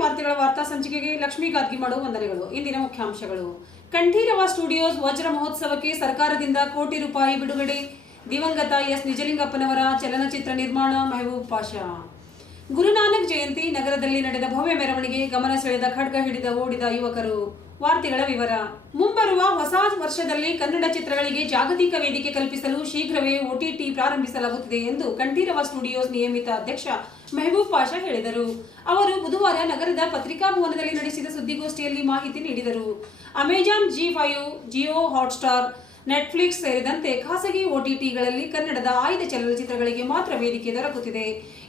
ವಾರ್ತೆಗಳ ವಾರ್ತಾ ಸಂಚಿಕೆಗೆ ಲಕ್ಷ್ಮೀ ಗಾದ್ಗಿಮಾಡು ವಂದನೆಗಳು. ಇಂದಿನ ಮುಖ್ಯಾಂಶಗಳು. ಕಂಠೀರವ ಸ್ಟುಡಿಯೋಸ್ ವಜ್ರ ಮಹೋತ್ಸವಕ್ಕೆ ಸರ್ಕಾರದಿಂದ ಕೋಟಿ ರೂಪಾಯಿ ಬಿಡುಗಡೆ. ದಿವಂಗತ ಎಸ್. ನಿಜಲಿಂಗಪ್ಪನವರ ಚಲನಚಿತ್ರ ನಿರ್ಮಾಣ ಮೆಹಬೂಬ್ ಪಾಷಾ. ಗುರುನಾನಕ್ ಜಯಂತಿ, ನಗರದಲ್ಲಿ ನಡೆದ ಭವ್ಯ ಮೆರವಣಿಗೆ, ಗಮನ ಸೆಳೆದ ಖಡ್ಗ ಹಿಡಿದ ಓಡಿದ ಯುವಕರು. ವಾರ್ತೆಗಳ ವಿವರ. ಮುಂಬರುವ ಹೊಸ ವರ್ಷದಲ್ಲಿ ಕನ್ನಡ ಚಿತ್ರಗಳಿಗೆ ಜಾಗತಿಕ ವೇದಿಕೆ ಕಲ್ಪಿಸಲು ಶೀಘ್ರವೇ ಒಟಿಟಿ ಪ್ರಾರಂಭಿಸಲಾಗುತ್ತಿದೆ ಎಂದು ಕಂಠೀರವ ಸ್ಟುಡಿಯೋಸ್ ನಿಯಮಿತ ಅಧ್ಯಕ್ಷ ಮೆಹಬೂಬ್ ಪಾಷಾ ಹೇಳಿದರು. ಅವರು ಬುಧವಾರ ನಗರದ ಪತ್ರಿಕಾ ಭವನದಲ್ಲಿ ನಡೆಸಿದ ಸುದ್ದಿಗೋಷ್ಠಿಯಲ್ಲಿ ಮಾಹಿತಿ ನೀಡಿದರು. Amazon Zee five, Jio Hotstar, Netflix ಸೇರಿದಂತೆ ಖಾಸಗಿ ಒಟಿಟಿಗಳಲ್ಲಿ ಕನ್ನಡದ ಆಯ್ದ ಚಲನಚಿತ್ರಗಳಿಗೆ ಮಾತ್ರ ವೇದಿಕೆ ದೊರಕುತ್ತಿದೆ.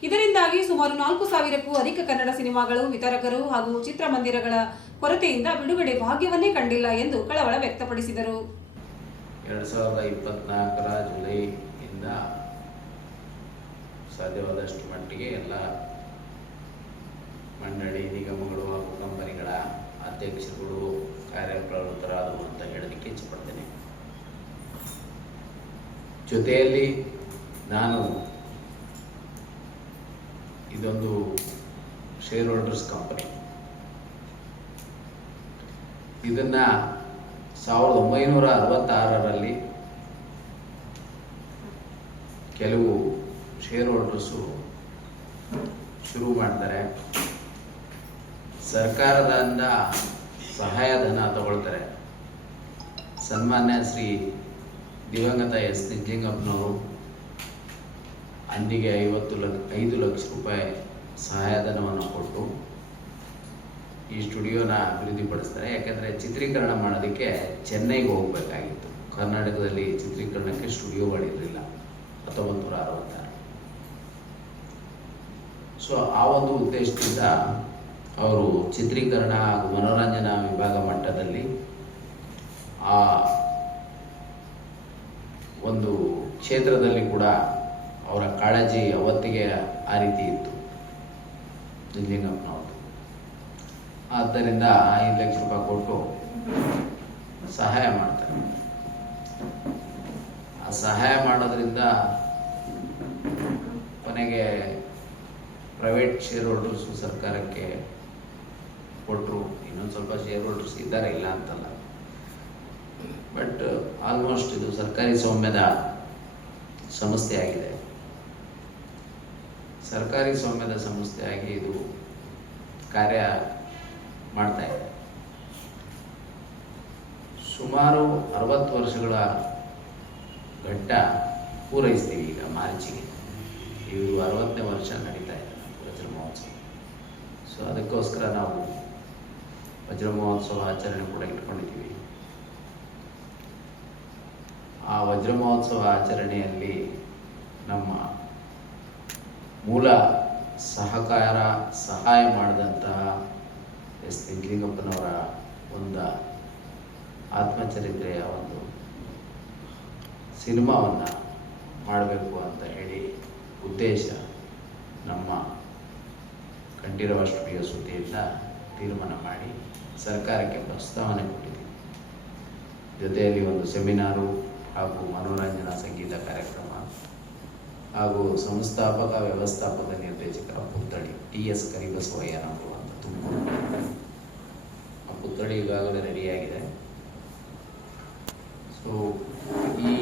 ಇದರಿಂದಾಗಿ ಸುಮಾರು ನಾಲ್ಕು ಸಾವಿರಕ್ಕೂ ಅಧಿಕ ಕನ್ನಡ ಸಿನಿಮಾಗಳು, ವಿತರಕರು ಹಾಗೂ ಚಿತ್ರಮಂದಿರಗಳ ಕೊರತೆಯಿಂದ ಬಿಡುಗಡೆ ಭಾಗ್ಯವನ್ನೇ ಕಂಡಿಲ್ಲ ಎಂದು ಕಳವಳ ವ್ಯಕ್ತಪಡಿಸಿದರು. ಎರಡು ಸಾವಿರದ ಇಪ್ಪತ್ನಾಲ್ಕರ ಜುಲೈಯಿಂದ ಸಾಧ್ಯವಾದಷ್ಟು ಮಟ್ಟಿಗೆ ಎಲ್ಲ ಮಂಡಳಿ ನಿಗಮಗಳು ಹಾಗೂ ಕಂಪನಿಗಳ ಅಧ್ಯಕ್ಷರುಗಳು ಕಾರ್ಯಪ್ರವೃತ್ತರಾದವು ಅಂತ ಹೇಳಲಿಕ್ಕೆ ಇಚ್ಛಪಡ್ತೇನೆ. ಜೊತೆಯಲ್ಲಿ ನಾನು ಇದೊಂದು ಶೇರ್ ಹೋಲ್ಡರ್ಸ್ ಕಂಪನಿ ಇದನ್ನ ಸಾವಿರದ ಒಂಬೈನೂರ ಅರವತ್ತಾರರಲ್ಲಿ ಕೆಲವು ಶೇರ್ ಹೋಲ್ಡರ್ಸು ಶುರು ಮಾಡ್ತಾರೆ. ಸರ್ಕಾರದಿಂದ ಸಹಾಯಧನ ತಗೊಳ್ತಾರೆ. ಸನ್ಮಾನ್ಯ ಶ್ರೀ ದಿವಂಗತ ಎಸ್ ನಿಜಲಿಂಗಪ್ಪನವರು ಅಂದಿಗೆ ಐವತ್ತು ಲಕ್ಷ, ಐದು ಲಕ್ಷ ರೂಪಾಯಿ ಸಹಾಯಧನವನ್ನು ಕೊಟ್ಟು ಈ ಸ್ಟುಡಿಯೋನ ಅಭಿವೃದ್ಧಿಪಡಿಸ್ತಾರೆ. ಯಾಕಂದರೆ ಚಿತ್ರೀಕರಣ ಮಾಡೋದಕ್ಕೆ ಚೆನ್ನೈಗೆ ಹೋಗಬೇಕಾಗಿತ್ತು. ಕರ್ನಾಟಕದಲ್ಲಿ ಚಿತ್ರೀಕರಣಕ್ಕೆ ಸ್ಟುಡಿಯೋಗಳಿರಲಿಲ್ಲ ಹತ್ತೊಂಬತ್ತು ನೂರ ಅರವತ್ತಾರು. ಸೊ ಆ ಒಂದು ಉದ್ದೇಶದಿಂದ ಅವರು ಚಿತ್ರೀಕರಣ ಹಾಗೂ ಮನೋರಂಜನಾ ವಿಭಾಗ ಮಟ್ಟದಲ್ಲಿ ಆ ಒಂದು ಕ್ಷೇತ್ರದಲ್ಲಿ ಕೂಡ ಅವರ ಕಾಳಜಿ ಅವತ್ತಿಗೆ ಆ ರೀತಿ ಇತ್ತು. ನಿಜಲಿಂಗಪ್ಪನವ್ರದ್ದು ಆದ್ದರಿಂದ ಐದು ಲಕ್ಷ ರೂಪಾಯಿ ಕೊಟ್ಟು ಸಹಾಯ ಮಾಡ್ತಾರೆ. ಆ ಸಹಾಯ ಮಾಡೋದ್ರಿಂದ ಕೊನೆಗೆ ಪ್ರೈವೇಟ್ ಶೇರ್ ಹೋಲ್ಡರ್ಸು ಸರ್ಕಾರಕ್ಕೆ ಕೊಟ್ಟರು ಇನ್ನೊಂದು ಸ್ವಲ್ಪ ಶೇರ್ ಹೋಲ್ಡರ್ಸ್ ಇದ್ದಾರೆ, ಇಲ್ಲ ಅಂತಲ್ಲ. ಬಟ್ ಆಲ್ಮೋಸ್ಟ್ ಇದು ಸರ್ಕಾರಿ ಸ್ವಾಮ್ಯದ ಸಂಸ್ಥೆ ಆಗಿದೆ. ಸರ್ಕಾರಿ ಸ್ವಾಮ್ಯದ ಸಂಸ್ಥೆಯಾಗಿ ಇದು ಕಾರ್ಯ ಮಾಡ್ತಾ ಇದೆ ಸುಮಾರು ಅರವತ್ತು ವರ್ಷಗಳ ಘಟ್ಟ ಪೂರೈಸ್ತೀವಿ ಈಗ ಮಾರ್ಚಿಗೆ. ಇವರು ಅರವತ್ತನೇ ವರ್ಷ ನಡೀತಾ ಇದೆ ವಜ್ರ ಮಹೋತ್ಸವ. ಸೊ ಅದಕ್ಕೋಸ್ಕರ ನಾವು ವಜ್ರ ಮಹೋತ್ಸವ ಆಚರಣೆ ಕೂಡ ಇಟ್ಕೊಂಡಿದ್ದೀವಿ. ಆ ವಜ್ರ ಮಹೋತ್ಸವ ಆಚರಣೆಯಲ್ಲಿ ನಮ್ಮ ಮೂಲ ಸಹಕಾರ, ಸಹಾಯ ಮಾಡಿದಂತಹ ಎಸ್ ನಿಜಲಿಂಗಪ್ಪನವರ ಒಂದು ಆತ್ಮಚರಿತ್ರೆಯ ಒಂದು ಸಿನಿಮಾವನ್ನು ಮಾಡಬೇಕು ಅಂತ ಹೇಳಿ ಉದ್ದೇಶ ನಮ್ಮ ಕಂಠೀರವ ಸ್ಟುಡಿಯೋ ಸುದ್ದಿಯಿಂದ ತೀರ್ಮಾನ ಮಾಡಿ ಸರ್ಕಾರಕ್ಕೆ ಪ್ರಸ್ತಾವನೆ ಕೊಟ್ಟಿದ್ದೀವಿ. ಜೊತೆಯಲ್ಲಿ ಒಂದು ಸೆಮಿನಾರು ಹಾಗೂ ಮನೋರಂಜನಾ ಸಂಗೀತ ಕಾರ್ಯಕ್ರಮ ಹಾಗೂ ಸಂಸ್ಥಾಪಕ ವ್ಯವಸ್ಥಾಪಕ ನಿರ್ದೇಶಕರ ಪುತ್ಥಳಿ ಟಿ ಎಸ್ ಕರಿಬಸವಯ್ಯನವರು ಅಂತ ತುಮಕೂರು ಆ ಪುತ್ಥಳಿ ಈಗಾಗಲೇ ರೆಡಿಯಾಗಿದೆ ಸೊ ಈ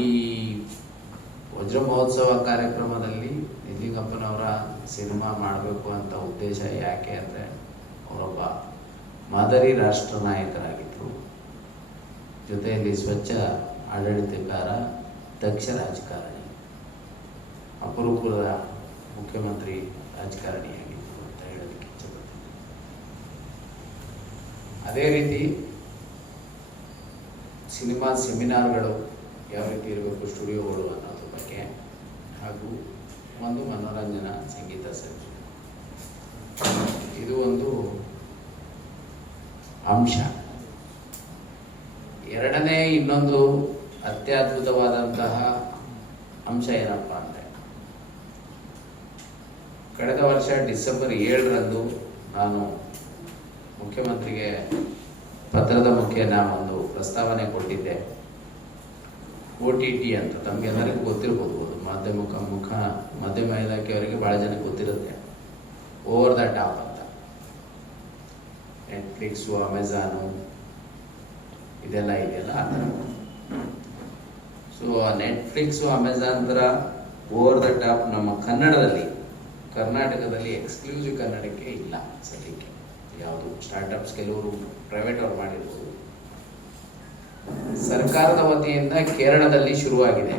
ವಜ್ರ ಮಹೋತ್ಸವ ಕಾರ್ಯಕ್ರಮದಲ್ಲಿ ನಿಜಲಿಂಗಪ್ಪನವರ ಸಿನಿಮಾ ಮಾಡಬೇಕು ಅಂತ ಉದ್ದೇಶ ಯಾಕೆ ಅಂದರೆ, ಅವರೊಬ್ಬ ಮಾದರಿ ರಾಷ್ಟ್ರ ನಾಯಕರಾಗಿದ್ದರು ಜೊತೆಯಲ್ಲಿ ಸ್ವಚ್ಛ ಆಡಳಿತಕಾರ ದಕ್ಷ ರಾಜಕಾರಣಿ, ಅಪರೂಪದ ಮುಖ್ಯಮಂತ್ರಿ ರಾಜಕಾರಣಿಯಾಗಿದ್ದರು ಅಂತ ಹೇಳೋದಕ್ಕೆ ಇಚ್ಛಪಡ್ತೀನಿ ಅದೇ ರೀತಿ ಸಿನಿಮಾ ಸೆಮಿನಾರ್ಗಳು ಯಾವ ರೀತಿ ಇರಬೇಕು, ಸ್ಟುಡಿಯೋಗಳು ಅನ್ನೋದ್ರ ಬಗ್ಗೆ ಹಾಗೂ ಒಂದು ಮನೋರಂಜನಾ ಸಂಗೀತ ಸಂಜೆ ಇದು ಒಂದು ಅಂಶ. ಎರಡನೇ ಇನ್ನೊಂದು ಅತ್ಯದ್ಭುತವಾದಂತಹ ಅಂಶ ಏನಪ್ಪ ಅಂದರೆ, ಕಳೆದ ವರ್ಷ ಡಿಸೆಂಬರ್ ಏಳರಂದು ನಾನು ಮುಖ್ಯಮಂತ್ರಿಗೆ ಪತ್ರದ ಮುಖೇನ ಪ್ರಸ್ತಾವನೆ ಕೊಟ್ಟಿದ್ದೆ. ಒ ಟಿ ಟಿ ಅಂತ ತಮಗೆಲ್ಲರಿಗೂ ಗೊತ್ತಿರ್ಬೋದು ಮಾಧ್ಯಮ ಮುಖ, ಮಾಧ್ಯಮ ಇಲಾಖೆಯವರಿಗೆ ಭಾಳ ಜನ ಗೊತ್ತಿರುತ್ತೆ. ಓವರ್ ದ ಟಾಪ್ ಅಂತ. ನೆಟ್ಫ್ಲಿಕ್ಸು ಅಮೆಝಾನು ಇದೆಲ್ಲ ಇದೆಯಲ್ಲ, ಆ ಥರ. ಸೊ ನೆಟ್ಫ್ಲಿಕ್ಸು ಅಮೆಝಾನ್ ಥರ ಓವರ್ ದ ಟಾಪ್ ನಮ್ಮ ಕನ್ನಡದಲ್ಲಿ, ಕರ್ನಾಟಕದಲ್ಲಿ ಎಕ್ಸ್ಕ್ಲೂಸಿವ್ ಕನ್ನಡಕ್ಕೆ ಇಲ್ಲ ಸದ್ಯಕ್ಕೆ. ಯಾವುದು ಸ್ಟಾರ್ಟಪ್ಸ್ ಕೆಲವರು ಪ್ರೈವೇಟ್ ಅವ್ರು ಮಾಡಿರ್ಬೋದು. ಸರ್ಕಾರದ ವತಿಯಿಂದ ಕೇರಳದಲ್ಲಿ ಶುರುವಾಗಿದೆ.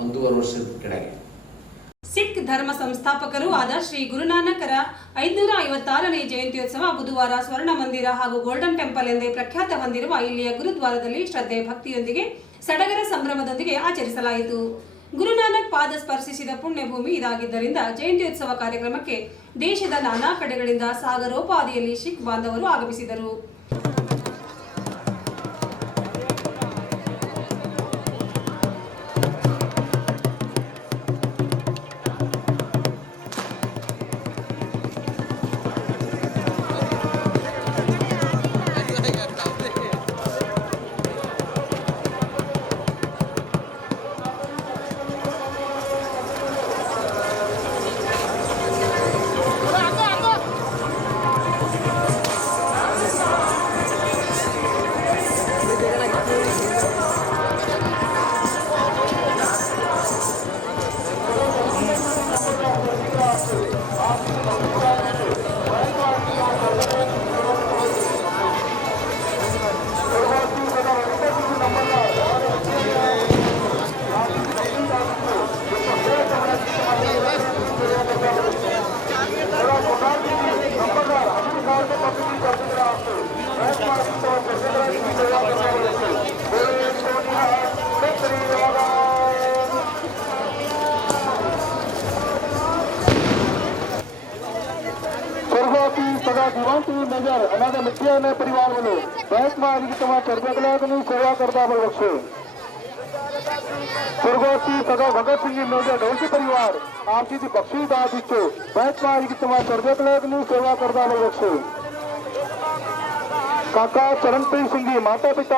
ಒಂದೂವರೆ ವರ್ಷದ ಕೆಳಗೆ. ಸಿಖ್ ಧರ್ಮ ಸಂಸ್ಥಾಪಕರು ಆದ ಶ್ರೀ ಗುರುನಾನಕರ ಐದುನೂರ ಐವತ್ತಾರನೇ ಜಯಂತ್ಯೋತ್ಸವ ಬುಧವಾರ ಸ್ವರ್ಣ ಮಂದಿರ ಹಾಗೂ ಗೋಲ್ಡನ್ ಟೆಂಪಲ್ ಎಂದೇ ಪ್ರಖ್ಯಾತ ಹೊಂದಿರುವ ಇಲ್ಲಿಯ ಗುರುದ್ವಾರದಲ್ಲಿ ಶ್ರದ್ಧೆ ಭಕ್ತಿಯೊಂದಿಗೆ ಸಡಗರ ಸಂಭ್ರಮದೊಂದಿಗೆ ಆಚರಿಸಲಾಯಿತು. ಗುರುನಾನಕ್ ಪಾದ ಸ್ಪರ್ಶಿಸಿದ ಪುಣ್ಯಭೂಮಿ ಇದಾಗಿದ್ದರಿಂದ ಜಯಂತ್ಯೋತ್ಸವ ಕಾರ್ಯಕ್ರಮಕ್ಕೆ ದೇಶದ ನಾನಾ ಕಡೆಗಳಿಂದ ಸಾಗರೋಪಾದಿಯಲ್ಲಿ ಸಿಖ್ ಬಾಂಧವರು ಆಗಮಿಸಿದರು. अनाथ मिट्टिया ने परिवार वालों बैंक में आज की तुम्हारा चर्चा कलाकनी सेवा करता बल बख्शे स्वर्गवासी सदा भगत सिंह जी मेजर ढोलकी परिवार आपकी दी बख्शी दात इच्छो बैंक में आज की तुम्हारा चर्चा कलाकनी सेवा करता बल बख्शे काका चरणप्रीत सिंह जी माता पिता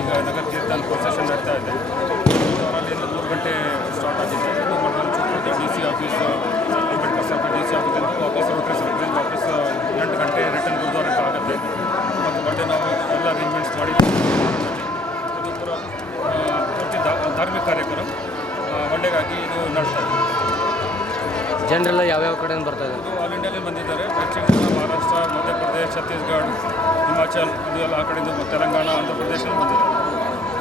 ಈಗ ನಗರ ಕೀರ್ತನ್ ಪ್ರೊಸೆಷನ್ ನಡೀತಾ ಇದೆ ಅಲ್ಲಿಂದ ಮೂರು ಗಂಟೆ ಸ್ಟಾರ್ಟ್ ಆಗಿದೆ D C office Ambedkar Saheb D C ಆಫೀಸಿಂದ ವಾಪಸ್ ರೋಟ್ರಿ ಸರ್ಕಲ್ ವಾಪಸ್ ಎಂಟು ಗಂಟೆ ರಿಟರ್ನ್ ಗುರುದ್ವಾರಕ್ಕೆ ಆಗುತ್ತೆ. ಮತ್ತು ಬಟ್ಟೆ ನಾವು ಎಲ್ಲ ಅರೇಂಜ್ಮೆಂಟ್ಸ್ ಮಾಡಿ ಇದು ಪೂರ್ತಿ ಧಾರ್ಮಿಕ ಕಾರ್ಯಕ್ರಮ ಒಳ್ಳೆಗಾಗಿ ಇದು ನಡೆಸ್ತಾ ಇದೆ. ಜನರೆಲ್ಲ ಯಾವ್ಯಾವ ಕಡೆಯಿಂದ ಬರ್ತಾ ಇದೆ ಆಲ್ ಇಂಡಿಯಾದಲ್ಲಿ ಬಂದಿದ್ದಾರೆ. ಮಧ್ಯಪ್ರದೇಶ ಛತ್ತೀಸ್ಗಢ ಹಿಮಾಚಲ್ ಇದು ಎಲ್ಲ ಆ ಕಡೆಯಿಂದ ತೆಲಂಗಾಣ ಆಂಧ್ರ ಪ್ರದೇಶ ಬಂದಿದ್ದಾರೆ